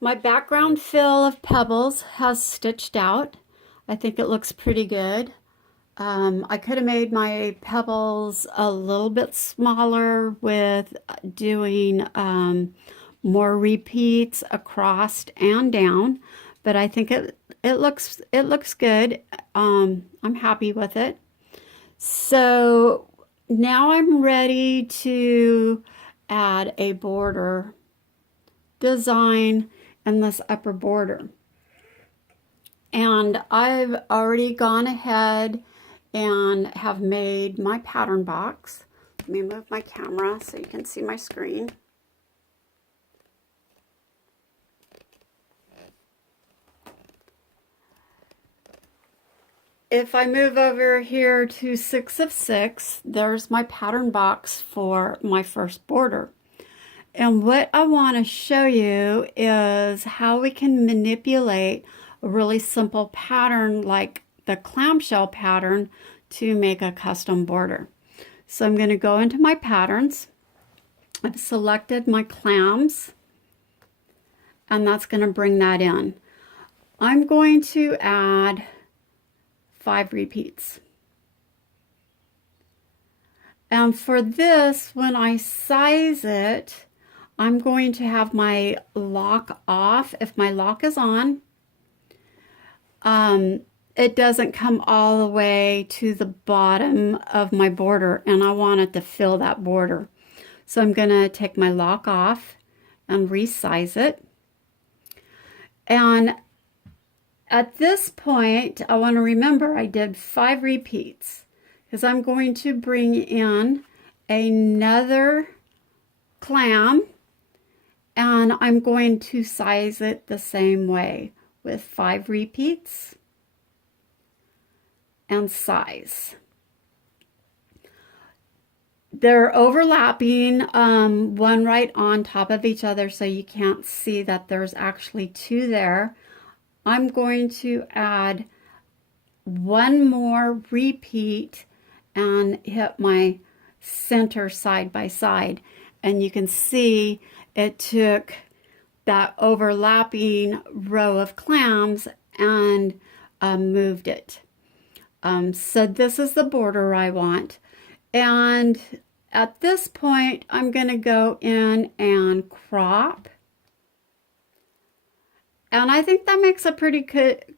My background fill of pebbles has stitched out. I think it looks pretty good. I could have made my pebbles a little bit smaller with doing more repeats across and down, but I think it looks good. I'm happy with it. So now I'm ready to add a border design in this upper border. And I've already gone ahead and have made my pattern box. Let me move my camera so you can see my screen. If I move over here to 6 of 6, there's my pattern box for my first border. And what I want to show you is how we can manipulate a really simple pattern like the clamshell pattern to make a custom border. So I'm going to go into my patterns. I've selected my clams, and that's going to bring that in. I'm going to add 5 repeats. And for this, when I size it, I'm going to have my lock off. If my lock is on, it doesn't come all the way to the bottom of my border, and I want it to fill that border. So I'm going to take my lock off and resize it. And at this point, I want to remember I did 5 repeats because I'm going to bring in another clam, and I'm going to size it the same way with 5 repeats and size. They're overlapping, one right on top of each other, so you can't see that there's actually 2 there. I'm going to add 1 more repeat and hit my center side by side, and you can see it took that overlapping row of clams and moved it. So this is the border I want, and at this point I'm going to go in and crop, and I think that makes a pretty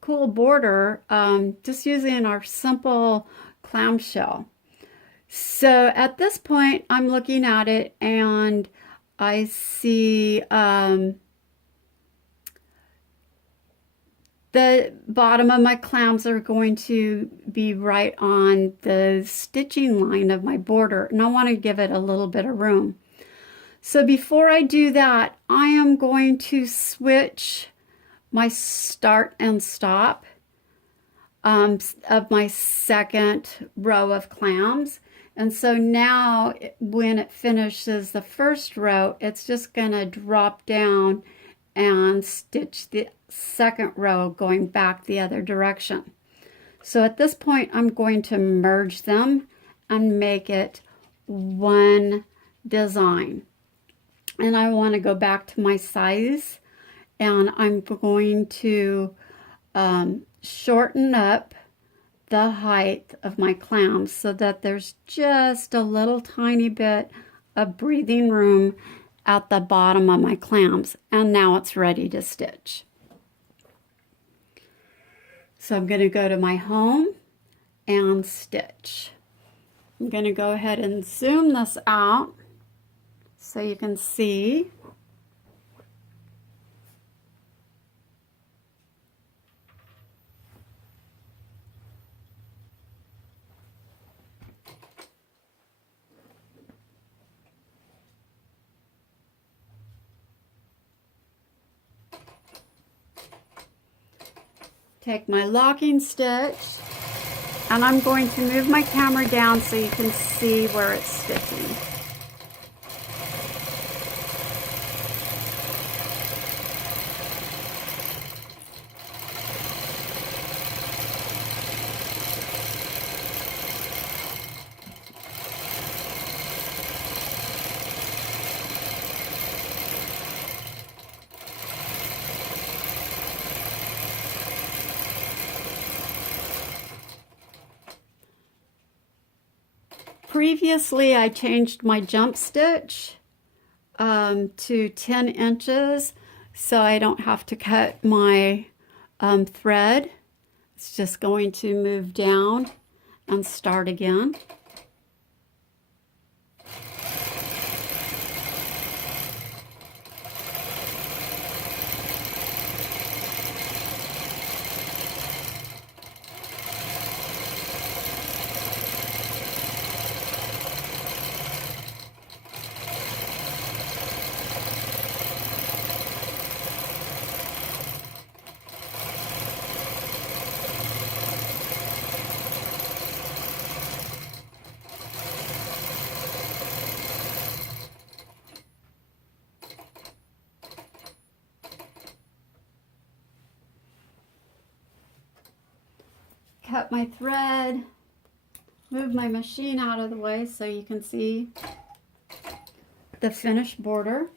cool border, just using our simple clamshell. So at this point I'm looking at it and I see the bottom of my clams are going to be right on the stitching line of my border, and I want to give it a little bit of room. So before I do that, I am going to switch my start and stop of my second row of clams. And so now when it finishes the first row, it's just going to drop down and stitch the second row going back the other direction. So at this point, I'm going to merge them and make it one design. And I want to go back to my size, and I'm going to shorten up the height of my clams so that there's just a little tiny bit of breathing room at the bottom of my clams, and now it's ready to stitch. So I'm going to go to my home and stitch. I'm going to go ahead and zoom this out so you can see. Take my locking stitch, and I'm going to move my camera down so you can see where it's stitching. previously I changed my jump stitch to 10 inches so I don't have to cut my thread. It's just going to move down and start again. Cut my thread, move my machine out of the way so you can see the finished border.